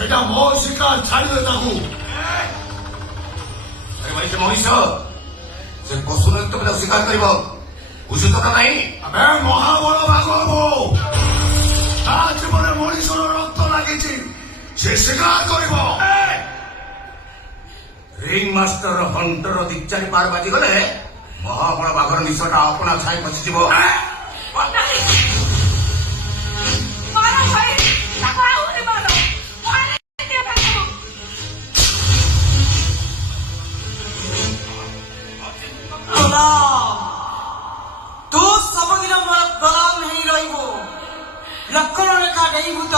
ସେଟା ମୋ ଶିକାର ଛାଡ଼ିଦେ ତାକୁ। ସେ ମଣିଷ ସେ ପଶୁ ନୃତ୍ୟ ପିଲା ସ୍ୱୀକାର କରିବ ଉଚିତ ନା ନାହିଁ? ଆମେ ମହାବଳ ବାଘ ହବ। ତା ଜୀବନରେ ମଣିଷର ରକ୍ତ ଲାଗିଛି, ସେ ସ୍ୱୀକାର କରିବ। ରିଙ୍ଗ ମାଷ୍ଟର ହଣ୍ଟର ଦି ଚାରି ପାର ବାଜିଗଲେ ମହାବଳ ବାଘର ନିଶଟା ଆପଣା ଛାଇ ପଶିଯିବ। ତୁ ସବୁଦିନ ମୋର ଗୋଲାମ ହେଇ ରହିବୁ। ଲକ୍ଷଣ ରେଖା ଡେଇବୁ ତ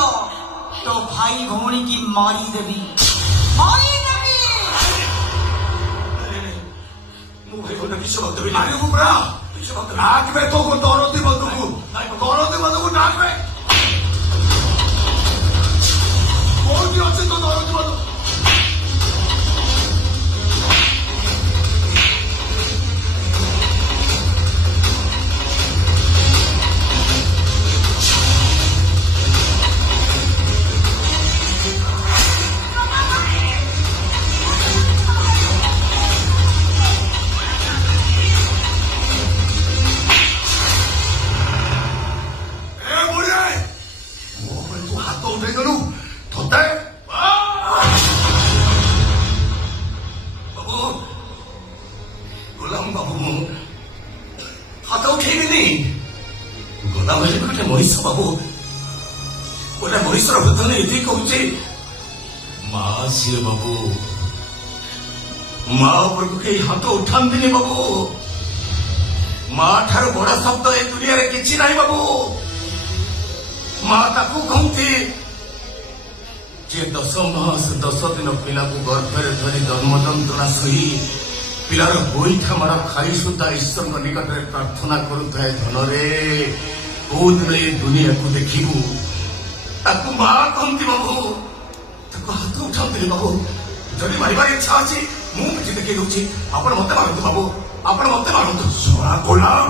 ତୋ ଭାଇ ଭଉଣୀ କି ମାରିଦେବି। ମୁଁ ଭାଇ ଭଉଣୀ କିଛି ଭାବୁଥିବି ମାରିବୁ ପୁରା ଡାକବେ ତୋକୁ ଦରଦୀ ବନ୍ଧୁକୁ, ଦରଦୀ ବନ୍ଧୁକୁ ଡାକବେ। କୋଉଠି ଅଛି ତୋ ଦରଦୀ ବନ୍ଧୁ? ମଣିଷ ବାବୁ ଗୋଟେ ମଣିଷର ହୃଦୟ ଏତିକି କହୁଛି ମା ସିଏ ବାବୁ। ମା ଉପରକୁ କେହି ହାତ ଉଠାନ୍ତିନି ବାବୁ। ମା ଠାରୁ ବଡ ଶବ୍ଦ ଏ ଦୁନିଆରେ କିଛି ନାହିଁ ବାବୁ। ମା ତାକୁ କହନ୍ତି ଯିଏ 10 ମାସ 10 ଦିନ ପିଲାକୁ ଗର୍ଭରେ ଧରି ଜନ୍ମ ଯନ୍ତ୍ରଣା ସହି ପିଲାର ଗୋଇଠା ମାଡ଼ ଖାଇ ସୁଦ୍ଧା ଈଶ୍ୱରଙ୍କ ନିକଟରେ ପ୍ରାର୍ଥନା କରୁଥାଏ, ଧନରେ କୋଉ ଦିନ ଏ ଦୁନିଆକୁ ଦେଖିବୁ। ତାକୁ ମା କହନ୍ତି ବାବୁ। ତାକୁ ହାତ ଉଠାନ୍ତିନି ବାବୁ। ଯଦି ମାରିବାର ଇଚ୍ଛା ଅଛି ମୁଁ କିଛି ଦେଖେଇ ଦଉଛି, ଆପଣ ମତେ ମାରନ୍ତୁ ବାବୁ, ଆପଣ ମତେ ମାରନ୍ତୁ। ଶୁଣା ଗୋଲାମ,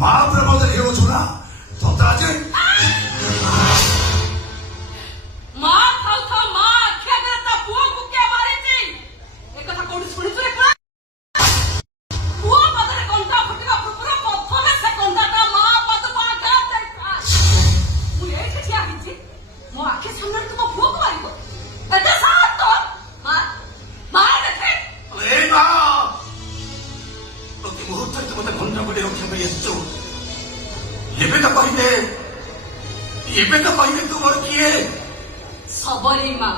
ମା ପ୍ରେମ ଦେଖେଇଛୁ ନା ତତେ ଆଜି ମା ଥାଉ ଥାଉ ମା ଆଖି ଆଗରେ ତା ପୁଅକୁ କିଏ ମାରିଛି ଏ କଥା କୋଉଠି ଶୁଣିଛୁ ରେ? ପୁଅ ପାଦରେ କଣ୍ଟା ଫୁଟିବା ପୂର୍ବରୁ ପ୍ରଥମେ ସେ କଣ୍ଟାଟା ମା ପାଦକୁ ଆଘାତ ଦେଇଥା। ମୁଁ ଏଇଠି ଠିଆ ହେଇଛି, ମୋ ଆଖି ସାମ୍ନାରେ ତୁ ମୋ ପୁଅକୁ ମାରିବ? ଏତେ ସାହସ ତୋର? ମା ଦେଖେ ଏ ମା ପ୍ରତି ମୁହୂର୍ତ୍ତରେ ତୁ ମତେ ଘଣ୍ଟା ପଟେ ରକ୍ଷା କରି ଆସିଛୁ। ଏବେ ତ କହିବେ ତୁ ମୋର କିଏ? ସବରୀ ମା।